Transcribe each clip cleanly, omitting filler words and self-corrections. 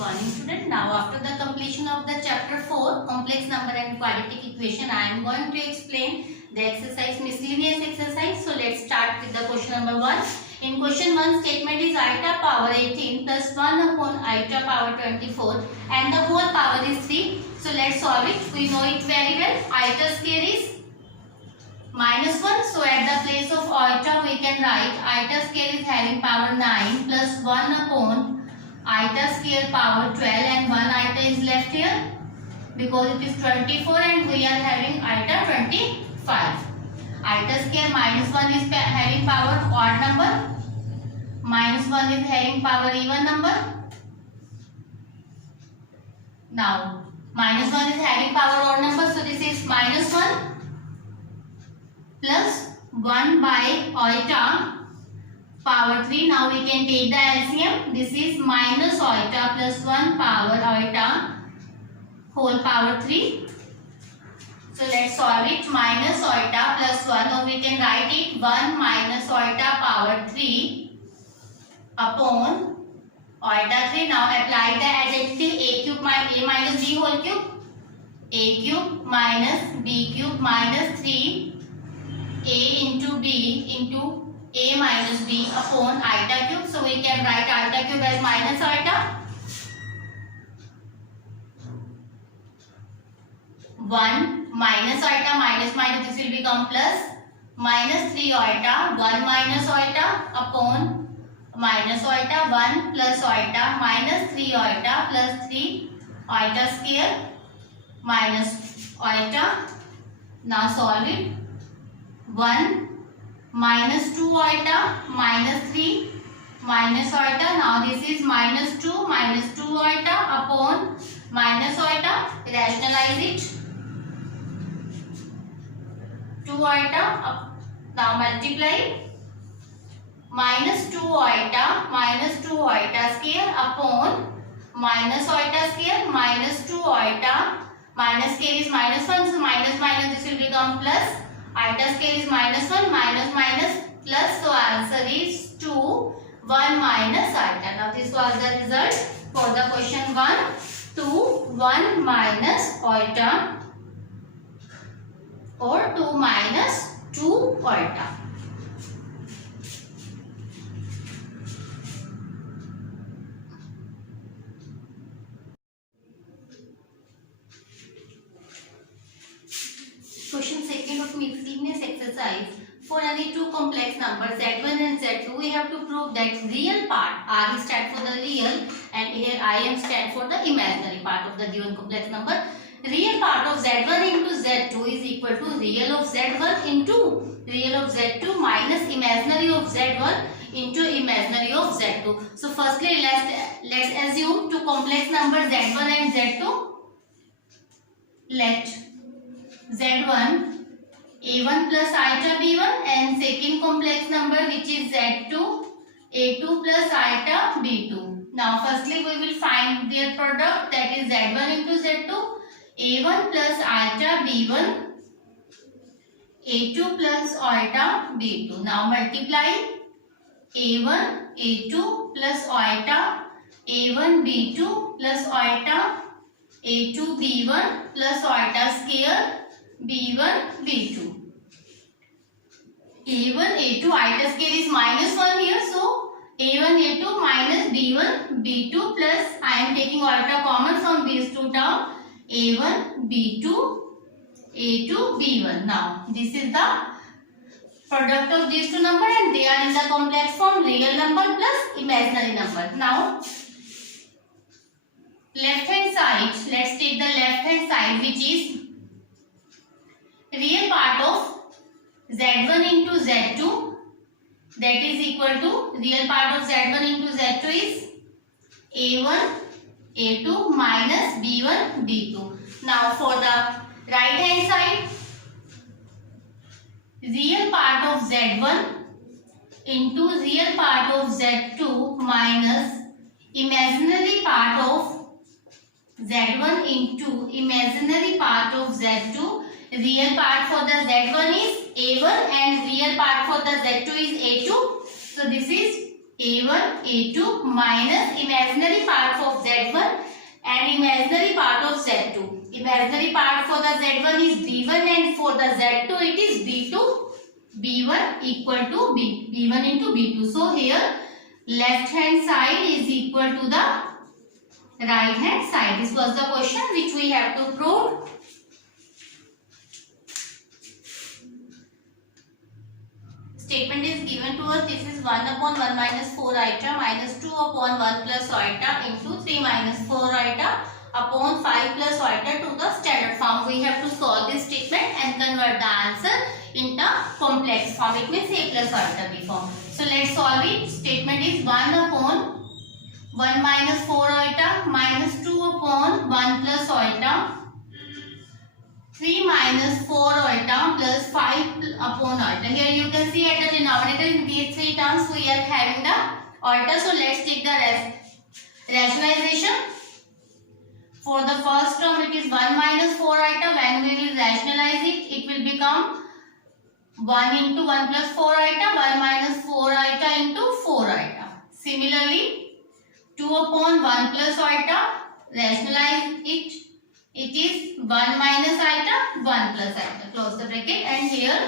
morning student. Now after the completion of the chapter 4 complex number and quadratic equation, I am going to explain the exercise miscellaneous exercise. So let's start with the question number 1. In question 1 statement is iota power 18 plus 1 upon iota power 24 and the whole power is 3. So let's solve it. We know it very well. Iota square is -1. So at the place of iota we can write iota square is having power 9 plus 1 upon iota square power 12 and 1 iota is left here because it is 24 and we are having iota 25. Iota square -1 is having power odd number, -1 is having power even number. Now -1 is having power odd number, so this is -1 plus 1 by iota power 3. Now we can take the LCM. This is minus iota plus 1 power iota whole power 3. So let's solve it. Minus iota plus 1, or we can write it 1 minus iota power 3 upon iota 3. Now apply the adjective a cube a minus b whole cube. A cube minus b cube minus 3 a into b into a minus b upon iota cube. So we can write iota cube as minus iota. 1 minus iota minus minus, this will become plus, minus 3 iota 1 minus iota upon minus iota 1 plus iota minus 3 iota plus 3 iota square minus iota. Now solve it. 1 minus 2 iota minus 3 minus iota. Now this is minus 2 iota upon minus iota. Rationalize it. 2 iota. Now multiply. Minus 2 iota square upon minus iota square minus 2 iota. Minus square is -1, so minus minus this will become plus. Iota square is -1 minus minus plus, so answer is 2 1 minus iota. Now this was the result for the question 1. 2 1 minus iota or 2 minus 2 iota. Question 2 of miscellaneous exercise. For any two complex numbers z1 and z2, we have to prove that real part, R stands for the real and here Im stands for the imaginary part of the given complex number. Real part of z1 into z2 is equal to real of z1 into real of z2 minus imaginary of z1 into imaginary of z2. So firstly let's assume two complex numbers z1 and z2. Let z1 a1 plus iota b1 and second complex number which is z2 a2 plus iota b2. Now firstly we will find their product, that is z1 into z2 a1 plus iota b1 a2 plus iota b2. Now multiply a1 a2 plus iota a1 b2 plus iota a2 b1 plus iota square b1 b2. a1 a2 iota square is -1 here, so a1 a2 minus b1 b2 plus I am taking iota common from these two terms, a1 b2 a2 b1. Now this is the product of these two numbers and they are in the complex form, real number plus imaginary number. Now left hand side, let's take the left hand side which is real part of z1 into z2, that is equal to real part of z1 into z2 is a1 a2 minus b1 b2. Now for the right hand side, real part of z1 into real part of z2 minus imaginary part of z1 into imaginary part of z2. Real part for the z1 is a1 and real part for the z2 is a2. So this is a1 a2 minus imaginary part of z1 and imaginary part of Z2. Imaginary part for the Z1 is B1 and for the Z2 it is B2. B1 equal to B1 into B2. So here left hand side is equal to the right hand side. This was the question which we have to prove. Statement is given to us. This is 1 upon 1 minus 4 iota minus 2 upon 1 plus iota into 3 minus 4 iota upon 5 plus iota to the standard form. We have to solve this statement and convert the answer into complex form. It means a plus iota b form. So let's solve it. Statement is 1 upon 1 minus 4 iota minus 2 upon 1 plus iota 3 minus 4 iota plus 5 upon iota. Here you can see at the denominator in these three terms we are having the iota. So let's take the rationalization. For the first term it is 1 minus 4 iota. When we will rationalize it, it will become 1 into 1 plus 4 iota, 1 minus 4 iota into 4 iota. Similarly, 2 upon 1 plus iota, rationalize it. It is 1 minus iota, 1 plus iota. Close the bracket, and here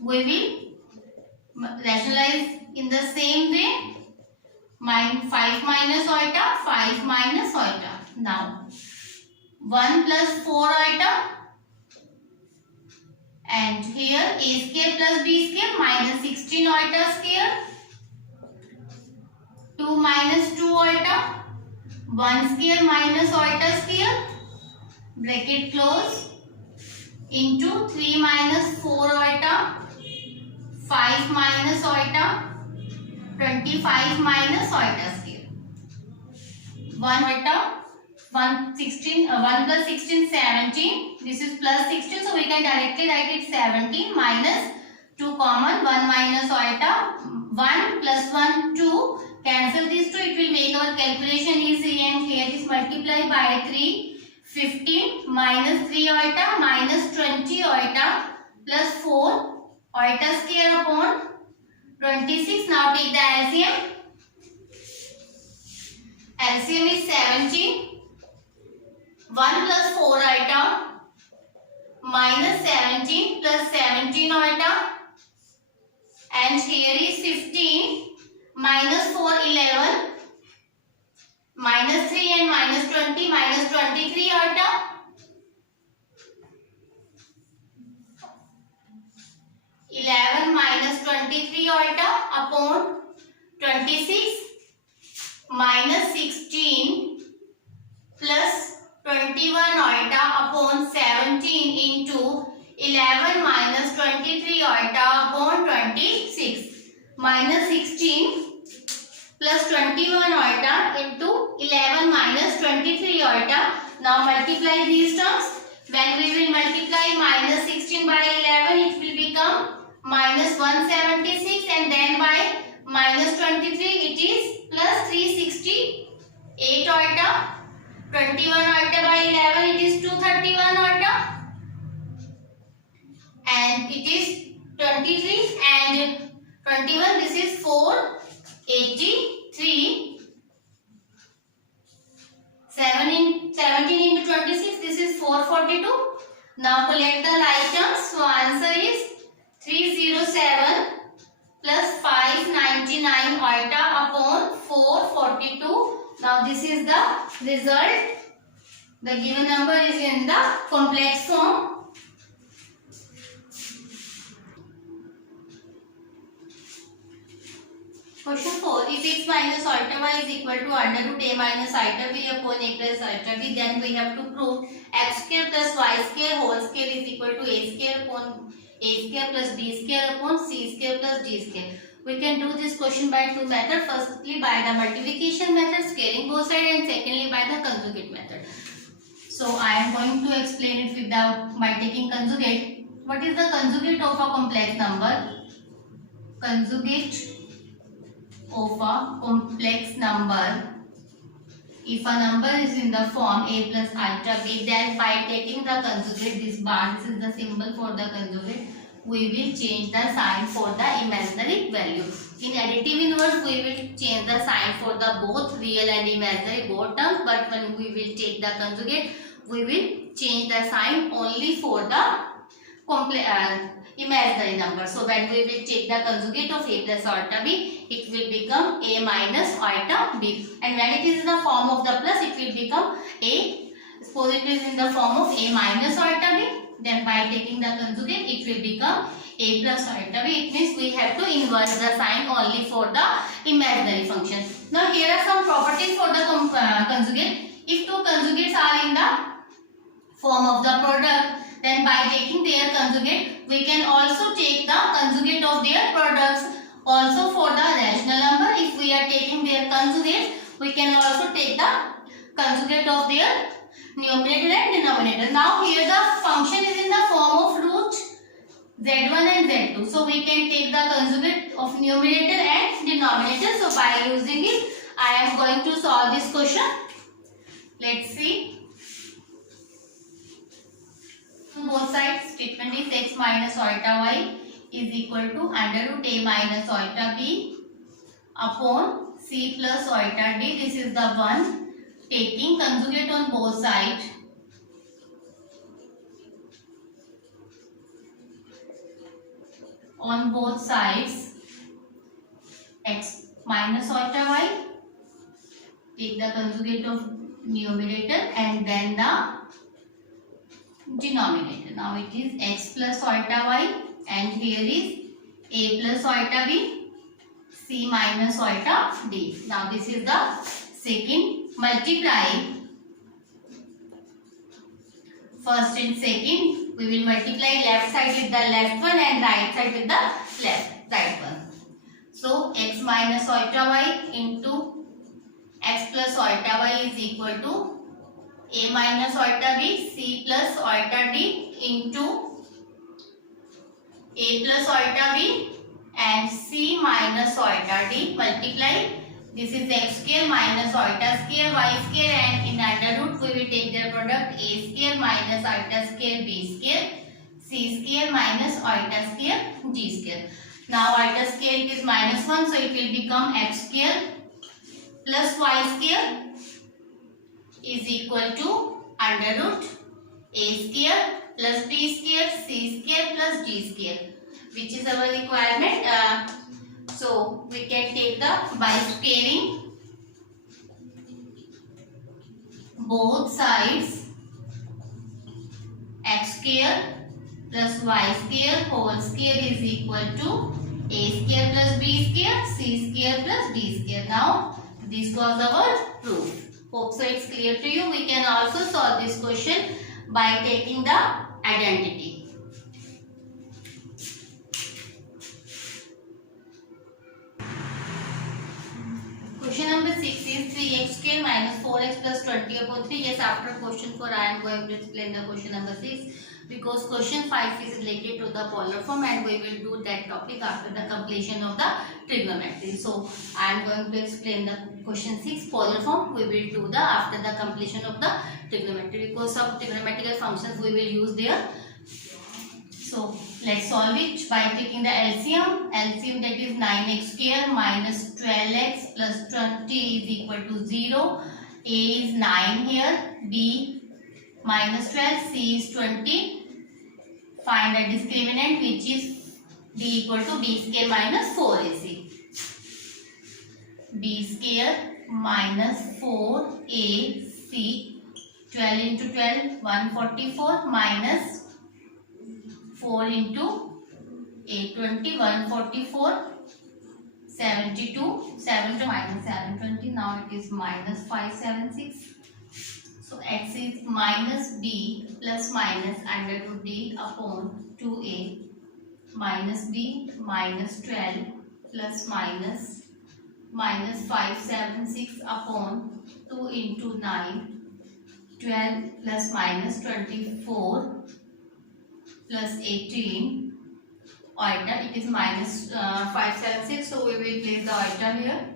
we will rationalize in the same way. 5 minus iota, 5 minus iota. Now 1 plus 4 iota, and here a square plus b square minus 16 iota square, 2 minus 2 iota, 1 square minus iota square, bracket close, into 3 minus 4 iota, 5 minus iota, 25 minus iota square. 1 iota, 1 plus 16, 17. This is plus 16, so we can directly write it 17 minus 2 common, 1 minus iota, 1 plus 1, 2. Cancel these two, it will make our calculation easy, and here is multiplied by 3. 15 minus 3 iota minus 20 iota plus 4 iota square upon 26. Now take the LCM. LCM is 17. 1 plus 4 iota minus 17 plus 17 iota, and here is 15 minus 4, 11, minus 3 and minus 20, minus 23 iota, 11 minus 23 iota upon 26 minus 16 plus 21 iota upon 17 into 11 minus 23 iota upon 26 minus 16 plus 21 iota into 11 minus 23 iota. Now multiply these terms. When we will multiply minus 16 by 11, it will become minus 176, and then by minus 23 it is plus 368 iota. 21 iota by 11, it is 231 iota, and it is 23 and 21, this is 483. 17 into 26, this is 442. Now collect the right terms. So answer is 307 plus 599 iota upon 442. Now this is the result. The given number is in the complex form. Question 4. If x minus iota y is equal to under root a minus iota b upon a plus iota b, then we have to prove x square plus y square whole square is equal to a square upon a square plus b square upon c square plus d square. We can do this question by two methods. Firstly by the multiplication method, squaring both sides, and secondly by the conjugate method. So I am going to explain it by taking conjugate. What is the conjugate of a complex number? Conjugate of a complex number. If a number is in the form a plus iota b, then by taking the conjugate, this bar, this is the symbol for the conjugate, we will change the sign for the imaginary value. In additive inverse, we will change the sign for the both real and imaginary both terms, but when we will take the conjugate, we will change the sign only for the imaginary number. So when we will take the conjugate of a plus iota b, it will become a minus iota b, and when it is in the form of the plus, it will become a. Suppose it is in the form of a minus iota b, then by taking the conjugate, it will become a plus iota b. It means we have to inverse the sign only for the imaginary function. Now here are some properties for the conjugate. If two conjugates are in the form of the product, then by taking their conjugate, we can also take the conjugate of their products. Also for the rational number, if we are taking their conjugate, we can also take the conjugate of their numerator and denominator. Now here the function is in the form of root z1 and z2. So we can take the conjugate of numerator and denominator. So by using it, I am going to solve this question. Let's see. Both sides, statement is x minus iota y is equal to under root a minus iota b upon c plus iota d. This is the one. Taking conjugate on both sides. On both sides, x minus iota y. Take the conjugate of numerator and then the denominator. Now it is x plus iota y, and here is a plus iota b, c minus iota d. Now this is the second. Multiply first and second. We will multiply left side with the left one and right side with the right one. So x minus iota y into x plus iota y is equal to a minus iota b c plus iota d into a plus iota b and c minus iota d. Multiply. This is x square minus iota square y square, and in under root we will take their product a square minus iota square b square, c square minus iota square d square. Now iota square is minus 1, so it will become x square plus y square is equal to under root a square plus b square c square plus d square, which is our requirement. So we can take the by squaring both sides, x square plus y square whole square is equal to a square plus b square c square plus d square. Now this was our proof. Hope so it's clear to you. We can also solve this question by taking the identity. Question number 6 is 3x square minus 4x plus 20 upon 3. Yes, after question 4 I am going to explain the question number 6, because question 5 is related to the polar form and we will do that topic after the completion of the trigonometry. So I am going to explain the question 6 polar form. We will do the after the completion of the trigonometry, because some trigonometrical functions we will use there. So let's solve it by taking the LCM. LCM, that is 9x square minus 12x plus 20 is equal to 0. A is 9 here, B minus 12, C is 20. Find a discriminant which is B equal to B square minus 4AC. B square minus 4AC, 12 into 12, 144 minus 4 into 820, 144, 72, 7 to minus 720, now it is minus 576. So x is minus b plus minus under root d upon 2a minus b minus 12 plus minus 576 upon 2 into 9, 12 plus minus 24 plus 18 iota. It is minus 576, so we will place the iota here.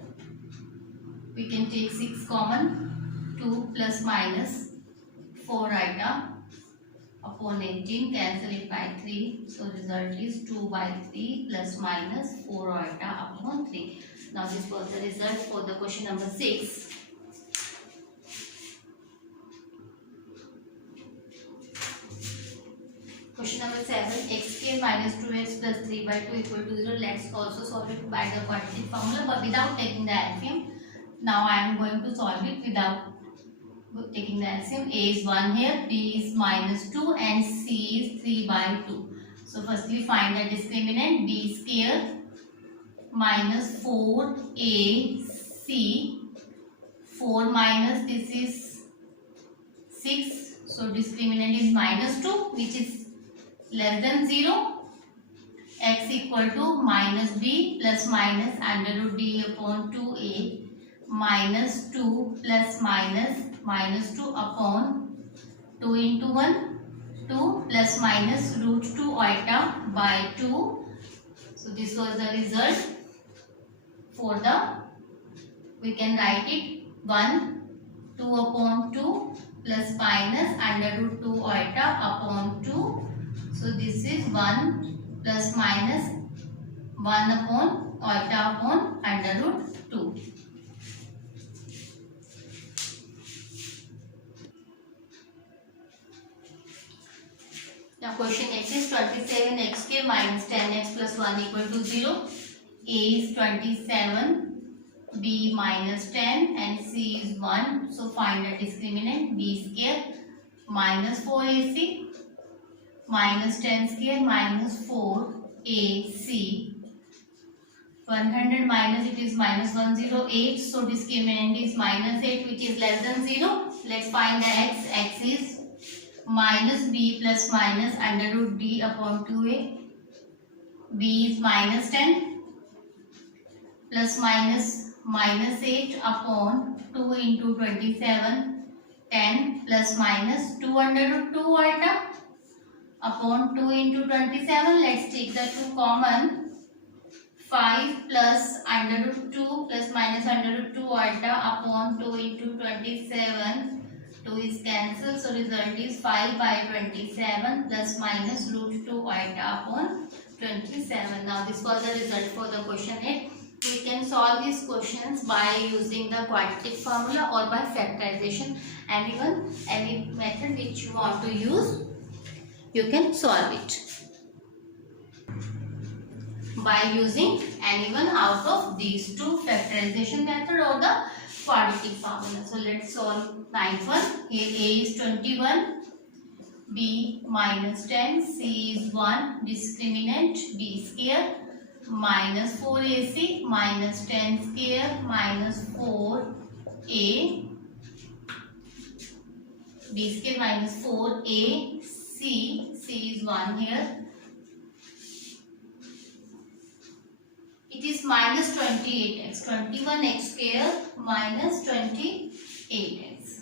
We can take 6 common, 2 plus minus 4 iota upon 18, cancel it by 3. So result is 2 by 3 plus minus 4 iota upon 3. Now this was the result for the question number 6. Question number 7, x square minus 2x plus 3 by 2 equal to 0. Let's also solve it by the quadratic formula, but without taking the LCM. Now I am going to solve it without taking the LCM. A is 1 here, B is minus 2 and C is 3 by 2. So firstly find the discriminant. B square minus 4AC, 4 minus this is 6. So discriminant is minus 2, which is less than 0. X equal to minus b plus minus under root d upon 2a minus 2 plus minus 2 upon 2 into 1, 2 plus minus root 2 iota by 2. So this was the result for the, we can write it 1, 2 upon 2 plus minus under root 2 iota upon 2. So this is 1 plus minus 1 upon iota upon under root 2. Now question 8 is 27 x square minus 10x plus 1 equal to 0. A is 27, B minus 10 and C is 1. So find the discriminant. B square minus 4AC minus 10 square minus 4AC. 100 minus it is minus 108. So discriminant is minus 8, which is less than 0. Let's find the x. X is minus b plus minus under root d upon 2a. B is minus 10 plus minus minus 8 upon 2 into 27. 10 plus minus 2 under root 2 iota upon 2 into 27. Let's take the 2 common. 5 plus under root 2 plus minus under root 2 iota upon 2 into 27. 2 is cancelled. So result is 5 by 27 plus minus root 2 iota upon 27. Now this was the result for the question 8. We can solve these questions by using the quadratic formula or by factorization. Any method which you want to use, you can solve it by using any one out of these two, factorization method or the quadratic formula. So let's solve 9th one. Here A is 21, B minus 10, C is 1, discriminant B square minus 4AC minus 10 square minus 4A, B square minus 4A, C is 1 here. It is minus 28x, 21x square minus 28x.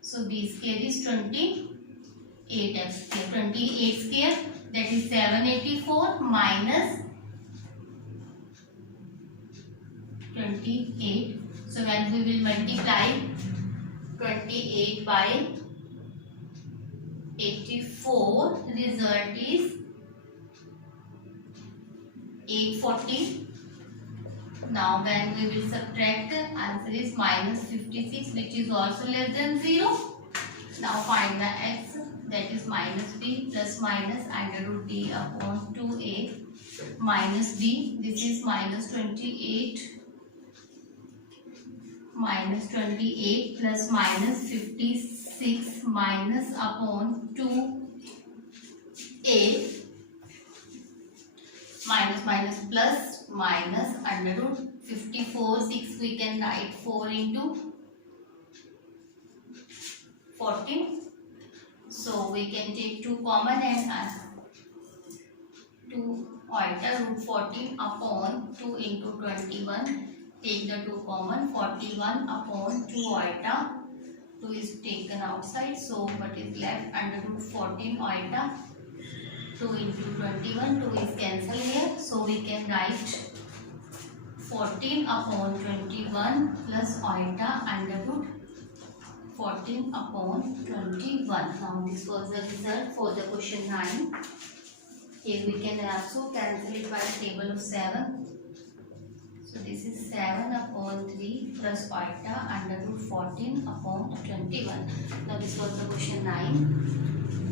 So B square is 28x square, 28 square, that is 784 minus 28. So when we will multiply 28 by 84, result is 840. Now when we will subtract, answer is minus 56, which is also less than 0. Now find the x, that is minus b plus minus under root d upon 2a minus b. This is minus 28 plus minus 56 minus upon 2a minus plus minus under root 54, 6 we can write 4 into 14. So we can take 2 common and 2 iota root 14 upon 2 into 21. Take the 2 common, 41 upon 2 iota. 2 is taken outside, so what is left under root 14 iota. 2 into 21, 2 is cancelled here, so we can write 14 upon 21 plus iota under root 14 upon 21. Now this was the result for the question 9. Here we can also cancel it by the table of 7. So this is 7 upon 3 plus iota under root 14 upon 21. Now this was the question 9.